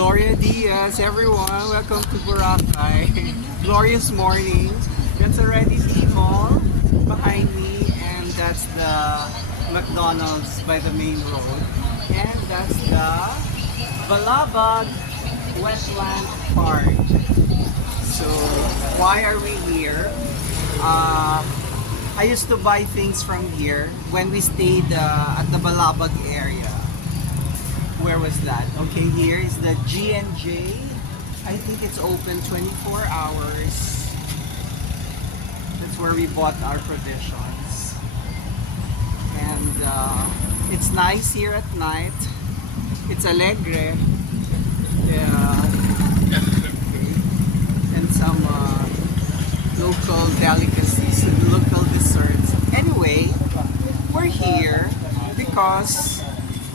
Gloria Dias, everyone. Welcome to Boracay. Glorious morning. That's already the mall behind me, and that's the McDonald's by the main road. And that's the Bulabog Wetland Park. So, why are we here? I used to buy things from here when we stayed at the Bulabog area. Where was that? Okay, here is the G&J. I think it's open 24 hours. That's where we bought our provisions. And it's nice here at night. It's alegre. Yeah. Okay. And some local delicacies and local desserts. Anyway, we're here because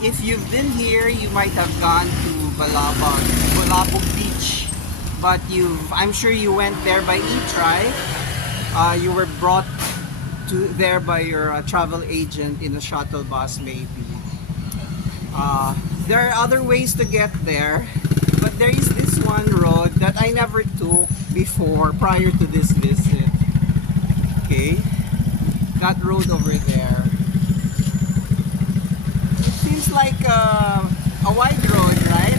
if you've been here, you might have gone to Bulabog Beach, but I'm sure you went there by e-try. You were brought there by your travel agent in a shuttle bus, maybe. There are other ways to get there, but there is this one road that I never took before, prior to this visit. Okay, that road over there. Seems like a wide road, right?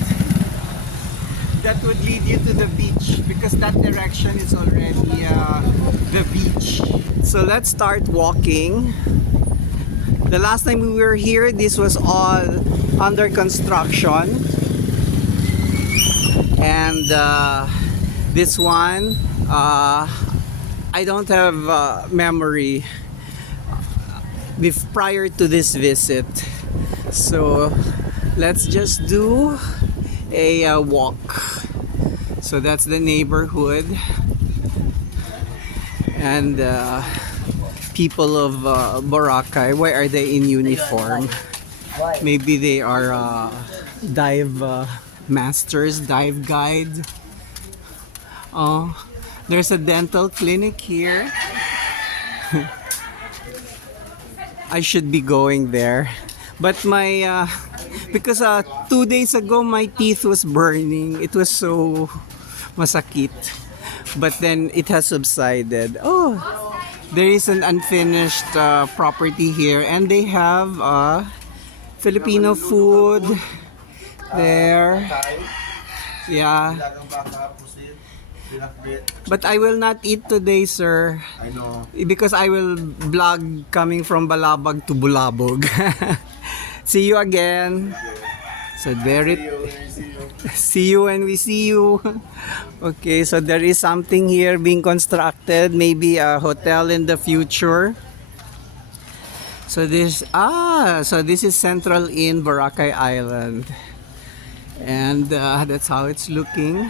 That would lead you to the beach, because that direction is already the beach. So let's start walking. The last time we were here, this was all under construction. And this one, I don't have memory prior to this visit. So let's just do a walk. So that's the neighborhood, and people of Boracay. Why are they in uniform? Maybe they are dive masters, dive guide. Oh, there's a dental clinic here. I should be going there. But my, because 2 days ago my teeth was burning. It was so masakit. But then it has subsided. Oh, there is an unfinished property here. And they have Filipino food there. Yeah. But I will not eat today, sir. I know. Because I will vlog coming from Bulabog to Bulabog. See you again. So there it. See you when we see you. Okay, so there is something here being constructed. Maybe a hotel in the future. So this is Central Inn, Boracay Island. And that's how it's looking.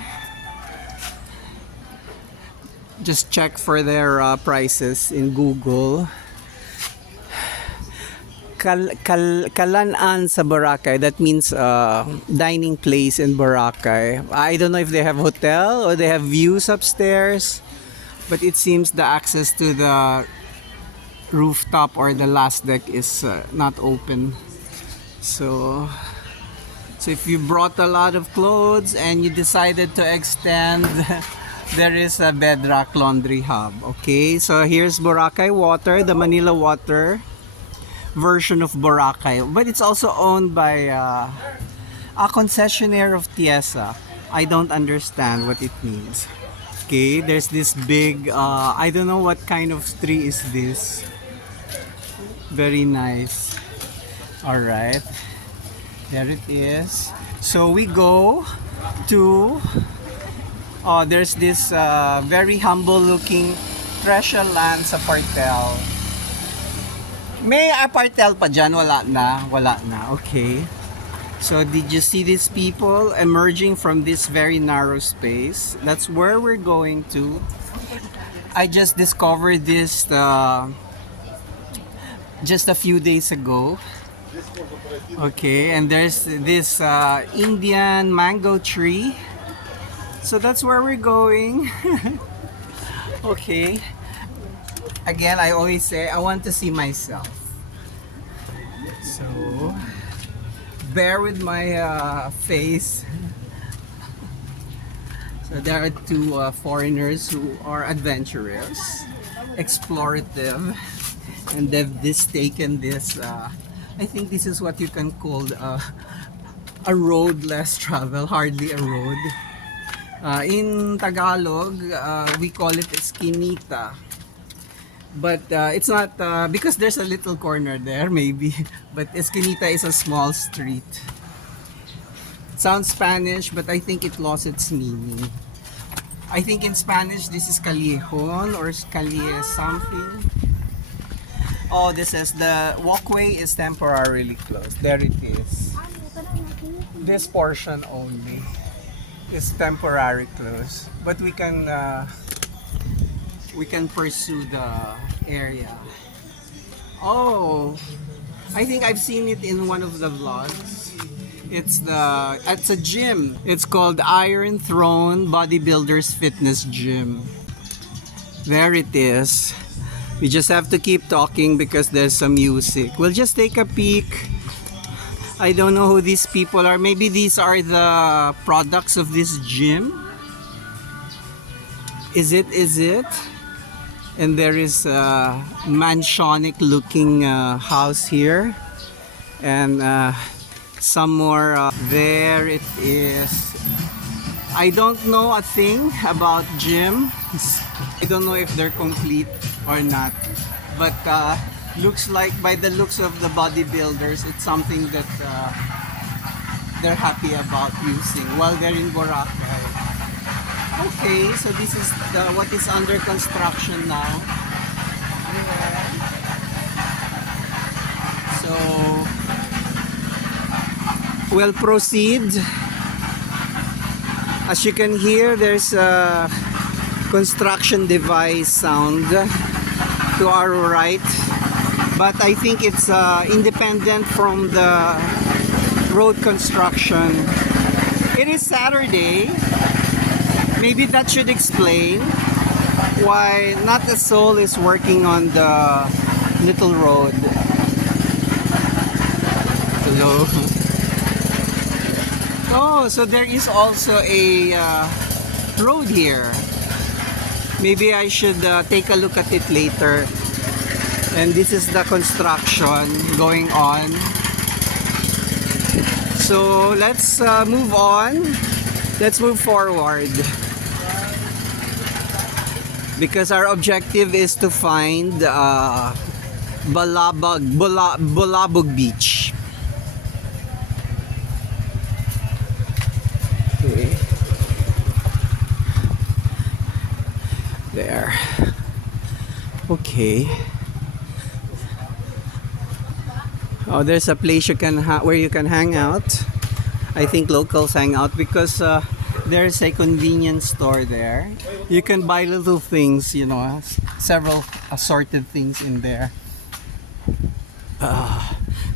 Just check for their prices in Google. Kalan-an sa Boracay. That means dining place in Boracay. I don't know if they have hotel or they have views upstairs, but it seems the access to the rooftop or the last deck is not open. So if you brought a lot of clothes and you decided to extend, there is a Bedrock laundry hub. Okay, so here's Boracay Water, the Manila Water version of Boracay, but it's also owned by a concessionaire of Tresha. I don't understand what it means. Okay, there's this big I don't know what kind of tree is this. Very nice. All right, there it is. So we go to there's this very humble looking Tresha land sa Apartelle. May Apartelle pa dyan? Wala na. Wala na. Okay. So did you see these people emerging from this very narrow space? That's where we're going to. I just discovered this just a few days ago. Okay, and there's this Indian mango tree. So that's where we're going. Okay. Again, I always say I want to see myself. So bear with my face. So there are two foreigners who are adventurous, explorative, and they've taken this. I think this is what you can call a road less travel, hardly a road. In Tagalog, we call it eskinita. But it's not, because there's a little corner there maybe, but eskinita is a small street. It sounds Spanish, but I think it lost its meaning. I think in Spanish this is callejón or calle something. Oh, this says the walkway is temporarily closed. There it is. This portion only is temporary closed, but we can pursue the area. Oh, I think I've seen it in one of the vlogs. It's a gym. It's called Iron Throne Bodybuilders Fitness Gym. There it is. We just have to keep talking because there's some music. We'll just take a peek. I don't know who these people are. Maybe these are the products of this gym. Is it? And there is a mansionic looking house here, and some more. There it is. I don't know a thing about gyms. I don't know if they're complete or not, but looks like by the looks of the bodybuilders, it's something that they're happy about using while they're in Boracay. Okay, so this is what is under construction now. So we'll proceed. As you can hear, there's a construction device sound to our right, but I think it's independent from the road construction. It is Saturday. Maybe that should explain why not a soul is working on the little road. Hello. Oh, so there is also a road here. Maybe I should take a look at it later. And this is the construction going on. So let's move on. Let's move forward. Because our objective is to find Bulabog Beach. Okay. There. Okay. Oh, there's a place you can where you can hang out. I think locals hang out because there's a convenience store there. You can buy little things, you know, several assorted things in there.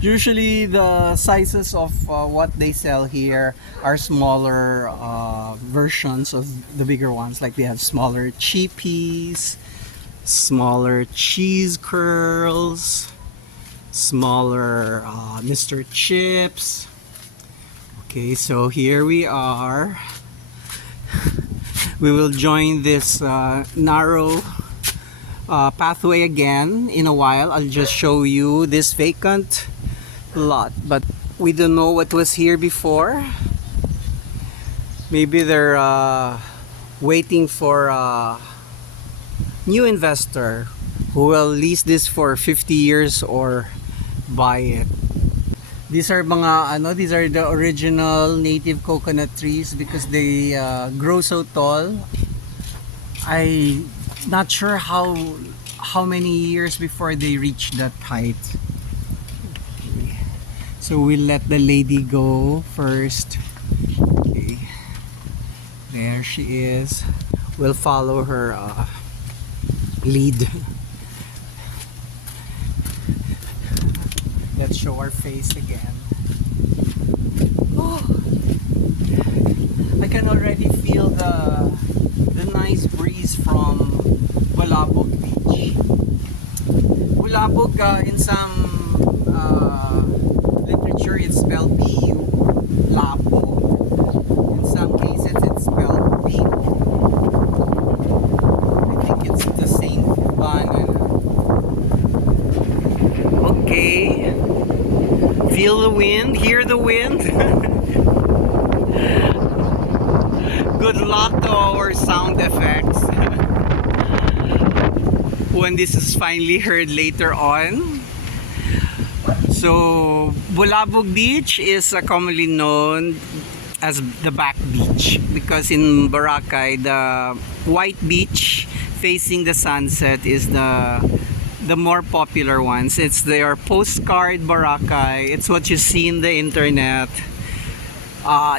Usually the sizes of what they sell here are smaller versions of the bigger ones. Like they have smaller chippies, smaller cheese curls, smaller Mr. Chips. Okay, so here we are. We will join this narrow pathway again in a while. I'll just show you this vacant lot, but we don't know what was here before. Maybe they're waiting for a new investor who will lease this for 50 years or buy it. These are these are the original native coconut trees because they grow so tall. I'm not sure how many years before they reach that height. Okay. So we'll let the lady go first. Okay. There she is. We'll follow her lead. Let's show our face again. Oh, I can already feel the nice breeze from Bulabog Beach. Bulabog, in some literature, it's spelled B-U, Labo. In some cases, it's spelled B-U. Okay. Feel the wind, hear the wind. Good luck to our sound effects when this is finally heard later on. So, Bulabog Beach is commonly known as the back beach because in Boracay, the white beach facing the sunset is the more popular ones. It's their postcard Boracay. It's what you see in the internet.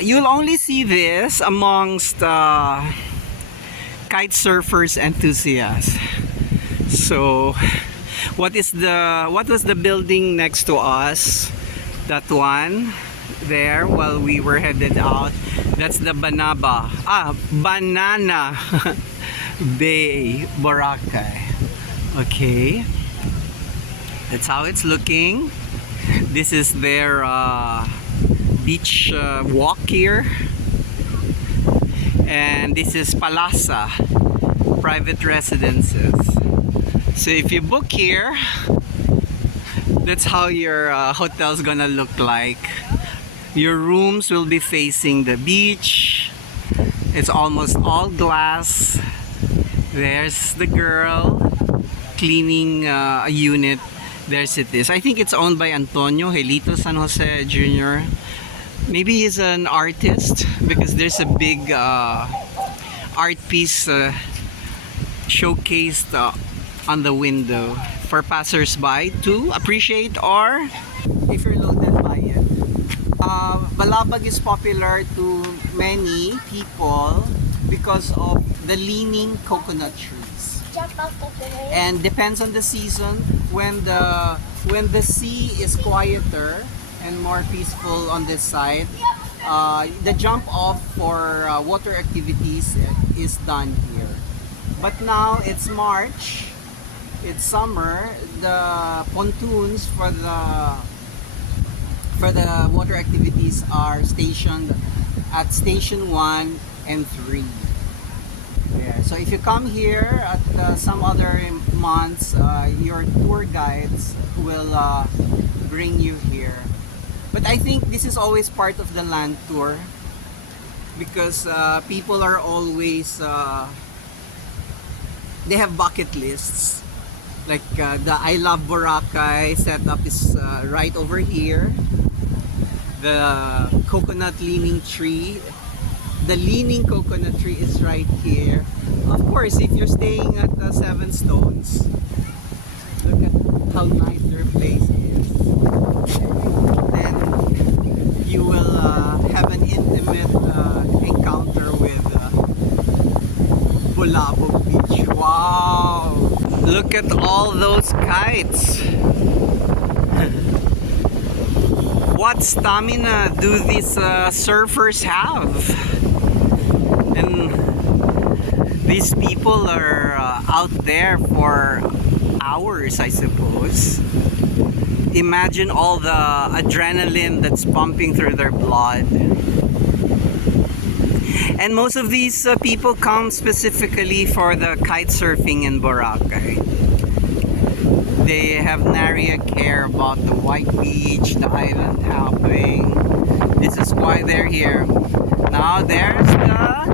You'll only see this amongst kite surfers enthusiasts. So, what was the building next to us? That one there while we were headed out. That's the Banana Bay, Boracay. Okay. That's how it's looking. This is their beach walk here. And this is Palassa, private residences. So if you book here, that's how your hotel's gonna look like. Your rooms will be facing the beach. It's almost all glass. There's the girl cleaning a unit. There's it is. I think it's owned by Antonio Gelito San Jose Jr. Maybe he's an artist because there's a big art piece showcased on the window for passers-by to appreciate, or if you're loaded by it. Bulabog is popular to many people because of the leaning coconut trees. And depends on the season. When the sea is quieter and more peaceful on this side, the jump off for water activities is done here. But now it's March. It's summer. The pontoons for the water activities are stationed at station 1 and 3. Yeah. So if you come here at some other months, your tour guides will bring you here. But I think this is always part of the land tour because people are always they have bucket lists. Like the I Love Boracay setup is right over here. The coconut leaning tree, the leaning coconut tree is right here. Of course, if you're staying at the Seven Stones, look at how nice their place is. Then you will have an intimate encounter with Bulabog Beach. Wow! Look at all those kites. What stamina do these surfers have? And these people are out there for hours, I suppose. Imagine all the adrenaline that's pumping through their blood. And most of these people come specifically for the kite surfing in Boracay. They have nary a care about the white beach, the island hopping. This is why they're here. Now there's the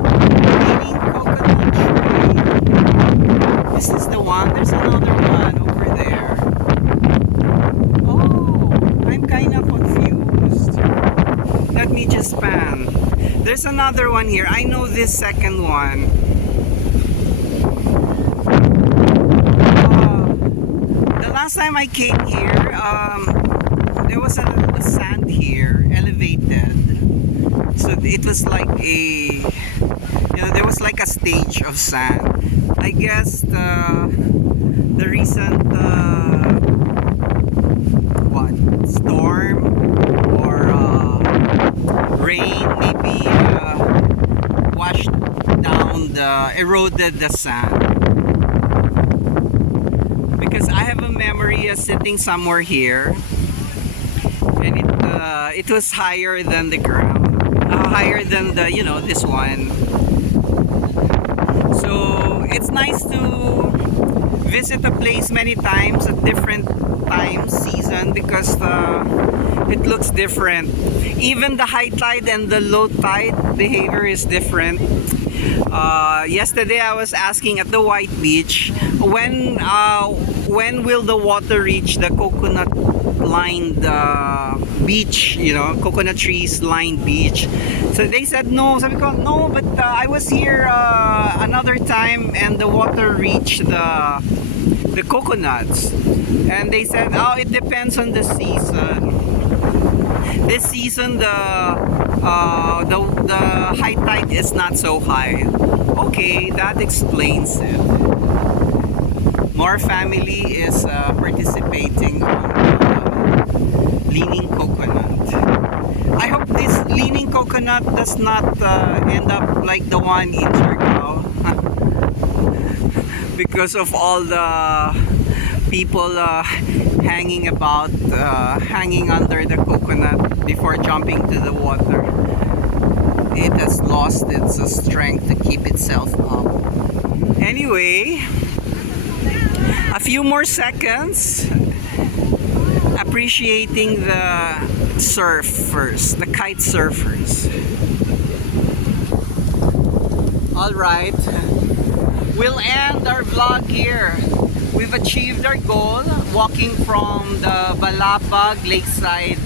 leaning coconut tree. This is the one. There's another one over there. Oh, I'm kind of confused. Let me just pan. There's another one here. I know this second one. Last time I came here, there was a sand here, elevated. So it was like there was like a stage of sand. I guess the recent storm or rain maybe washed down eroded the sand. Because I have a memory of sitting somewhere here, and it was higher than the ground, higher than this one. So it's nice to visit a place many times at different season because it looks different. Even the high tide and the low tide behavior is different. Yesterday I was asking at the White Beach, when will the water reach the coconut lined beach, you know, coconut trees lined beach. So they said no. Sabi ko, no, but I was here another time and the water reached the coconuts. And they said, oh, it depends on the season. This season the high tide is not so high. Okay, that explains it. More family is participating on leaning coconut. I hope this leaning coconut does not end up like the one in Siargao because of all the people hanging about, hanging under the coconut before jumping to the water. It has lost its strength to keep itself up. Anyway, a few more seconds appreciating the surfers, the kite surfers. Alright, we'll end our vlog here. We've achieved our goal, walking from the Bulabog Lakeside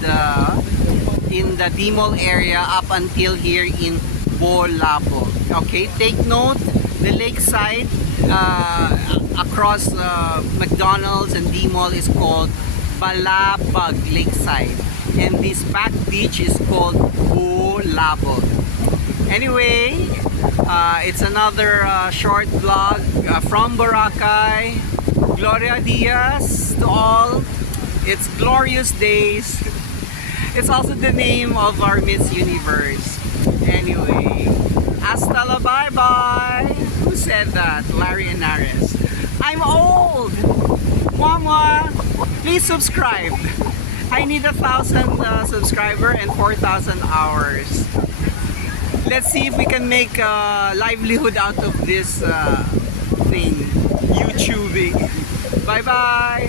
in the Dimol area up until here in Bulabog. Okay, take note, the lakeside across McDonald's and Dimol is called Bulabog Lakeside, and this back beach is called Bulabog. Anyway, it's another short vlog from Boracay. Gloria Dias to all. It's glorious days. It's also the name of our Miss Universe. Anyway, hasta la bye bye. Who said that? Larry Henares. I'm old. Mama, please subscribe. I need 1,000 subscriber and 4,000 hours. Let's see if we can make a livelihood out of this thing, YouTubing. Bye bye.